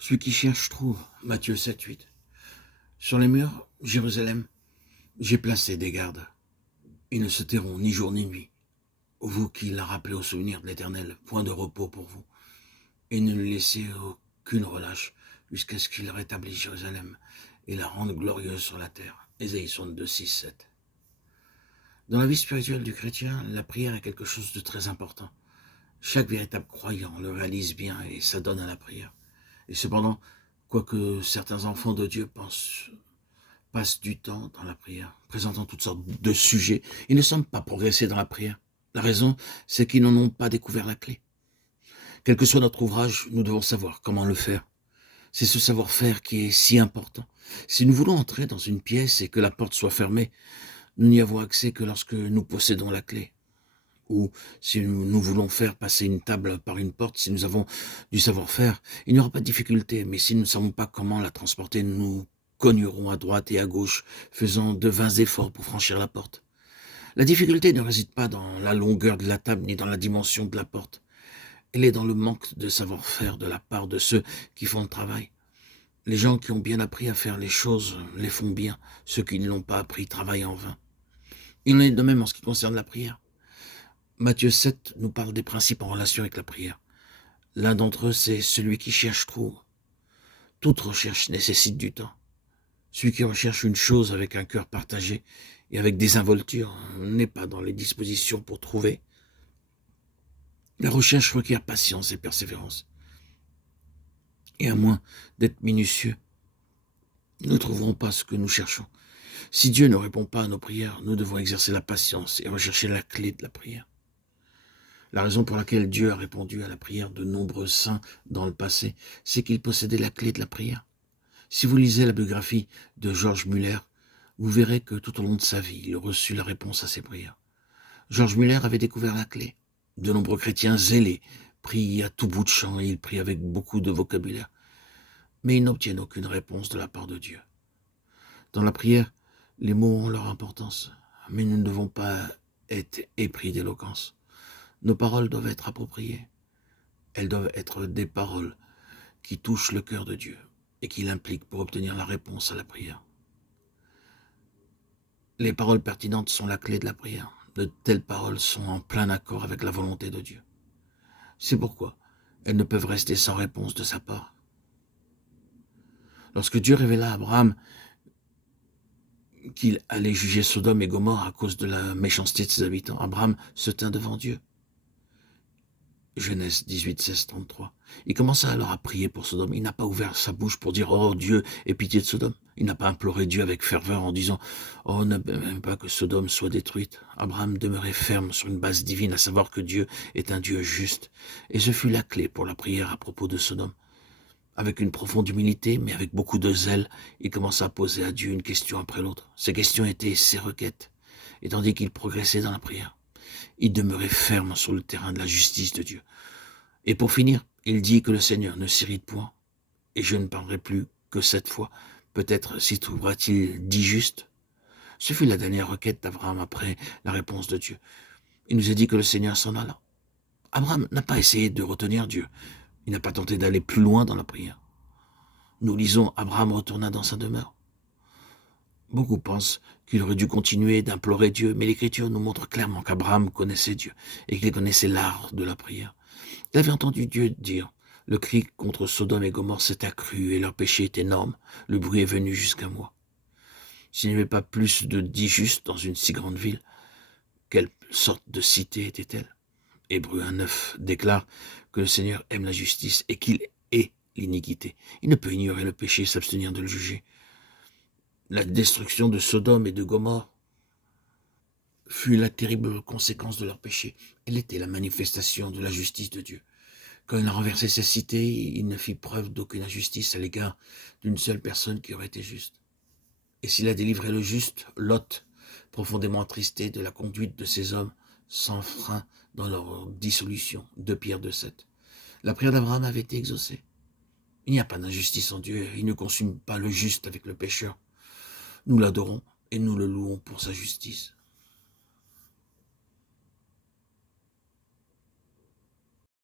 Celui qui cherche trouve. Matthieu 7, 8. Sur les murs, Jérusalem, j'ai placé des gardes. Ils ne se tairont ni jour ni nuit. Vous qui l'a rappelé au souvenir de l'Éternel, point de repos pour vous. Et ne lui laissez aucune relâche jusqu'à ce qu'il rétablisse Jérusalem et la rende glorieuse sur la terre. Ésaïe 62, 6, 7. Dans la vie spirituelle du chrétien, la prière est quelque chose de très important. Chaque véritable croyant le réalise bien et s'adonne à la prière. Et cependant, quoique certains enfants de Dieu passent du temps dans la prière, présentant toutes sortes de sujets, ils ne semblent pas progresser dans la prière. La raison, c'est qu'ils n'en ont pas découvert la clé. Quel que soit notre ouvrage, nous devons savoir comment le faire. C'est ce savoir-faire qui est si important. Si nous voulons entrer dans une pièce et que la porte soit fermée, nous n'y avons accès que lorsque nous possédons la clé. Ou si nous voulons faire passer une table par une porte, si nous avons du savoir-faire, il n'y aura pas de difficulté. Mais si nous ne savons pas comment la transporter, nous cognerons à droite et à gauche, faisant de vains efforts pour franchir la porte. La difficulté ne réside pas dans la longueur de la table ni dans la dimension de la porte. Elle est dans le manque de savoir-faire de la part de ceux qui font le travail. Les gens qui ont bien appris à faire les choses les font bien. Ceux qui ne l'ont pas appris travaillent en vain. Il en est de même en ce qui concerne la prière. Matthieu 7 nous parle des principes en relation avec la prière. L'un d'entre eux, c'est celui qui cherche trouve. Toute recherche nécessite du temps. Celui qui recherche une chose avec un cœur partagé et avec désinvolture n'est pas dans les dispositions pour trouver. La recherche requiert patience et persévérance. Et à moins d'être minutieux, nous ne trouverons pas ce que nous cherchons. Si Dieu ne répond pas à nos prières, nous devons exercer la patience et rechercher la clé de la prière. La raison pour laquelle Dieu a répondu à la prière de nombreux saints dans le passé, c'est qu'il possédait la clé de la prière. Si vous lisez la biographie de George Muller, vous verrez que tout au long de sa vie, il reçut la réponse à ses prières. George Muller avait découvert la clé. De nombreux chrétiens zélés prient à tout bout de champ et ils prient avec beaucoup de vocabulaire. Mais ils n'obtiennent aucune réponse de la part de Dieu. Dans la prière, les mots ont leur importance, mais nous ne devons pas être épris d'éloquence. Nos paroles doivent être appropriées. Elles doivent être des paroles qui touchent le cœur de Dieu et qui l'impliquent pour obtenir la réponse à la prière. Les paroles pertinentes sont la clé de la prière. De telles paroles sont en plein accord avec la volonté de Dieu. C'est pourquoi elles ne peuvent rester sans réponse de sa part. Lorsque Dieu révéla à Abraham qu'il allait juger Sodome et Gomorrhe à cause de la méchanceté de ses habitants, Abraham se tint devant Dieu. Genèse 18, 16, 33. Il commença alors à prier pour Sodome. Il n'a pas ouvert sa bouche pour dire « Oh Dieu, aie pitié de Sodome ». Il n'a pas imploré Dieu avec ferveur en disant « Oh, ne même pas que Sodome soit détruite ». Abraham demeurait ferme sur une base divine, à savoir que Dieu est un Dieu juste. Et ce fut la clé pour la prière à propos de Sodome. Avec une profonde humilité, mais avec beaucoup de zèle, il commença à poser à Dieu une question après l'autre. Ces questions étaient ses requêtes. Et tandis qu'il progressait dans la prière, il demeurait ferme sur le terrain de la justice de Dieu. Et pour finir, il dit que le Seigneur ne s'irrite point, et je ne parlerai plus que cette fois. Peut-être s'y trouvera-t-il dit juste. Ce fut la dernière requête d'Abraham après la réponse de Dieu. Il nous a dit que le Seigneur s'en alla. Abraham n'a pas essayé de retenir Dieu. Il n'a pas tenté d'aller plus loin dans la prière. Nous lisons, Abraham retourna dans sa demeure. Beaucoup pensent qu'il aurait dû continuer d'implorer Dieu, mais l'Écriture nous montre clairement qu'Abraham connaissait Dieu et qu'il connaissait l'art de la prière. Il avait entendu Dieu dire, le cri contre Sodome et Gomorrhe s'est accru et leur péché est énorme, le bruit est venu jusqu'à moi. S'il n'y avait pas plus de 10 justes dans une si grande ville, quelle sorte de cité était-elle? Hébreux 1,9 déclare que le Seigneur aime la justice et qu'il est l'iniquité. Il ne peut ignorer le péché et s'abstenir de le juger. La destruction de Sodome et de Gomorrhe fut la terrible conséquence de leur péché. Elle était la manifestation de la justice de Dieu. Quand il a renversé ces cités, il ne fit preuve d'aucune injustice à l'égard d'une seule personne qui aurait été juste. Et s'il a délivré le juste, Lot, profondément attristé de la conduite de ces hommes, sans frein dans leur dissolution, 2 Pierre 2,7. La prière d'Abraham avait été exaucée. Il n'y a pas d'injustice en Dieu, il ne consume pas le juste avec le pécheur. Nous l'adorons et nous le louons pour sa justice.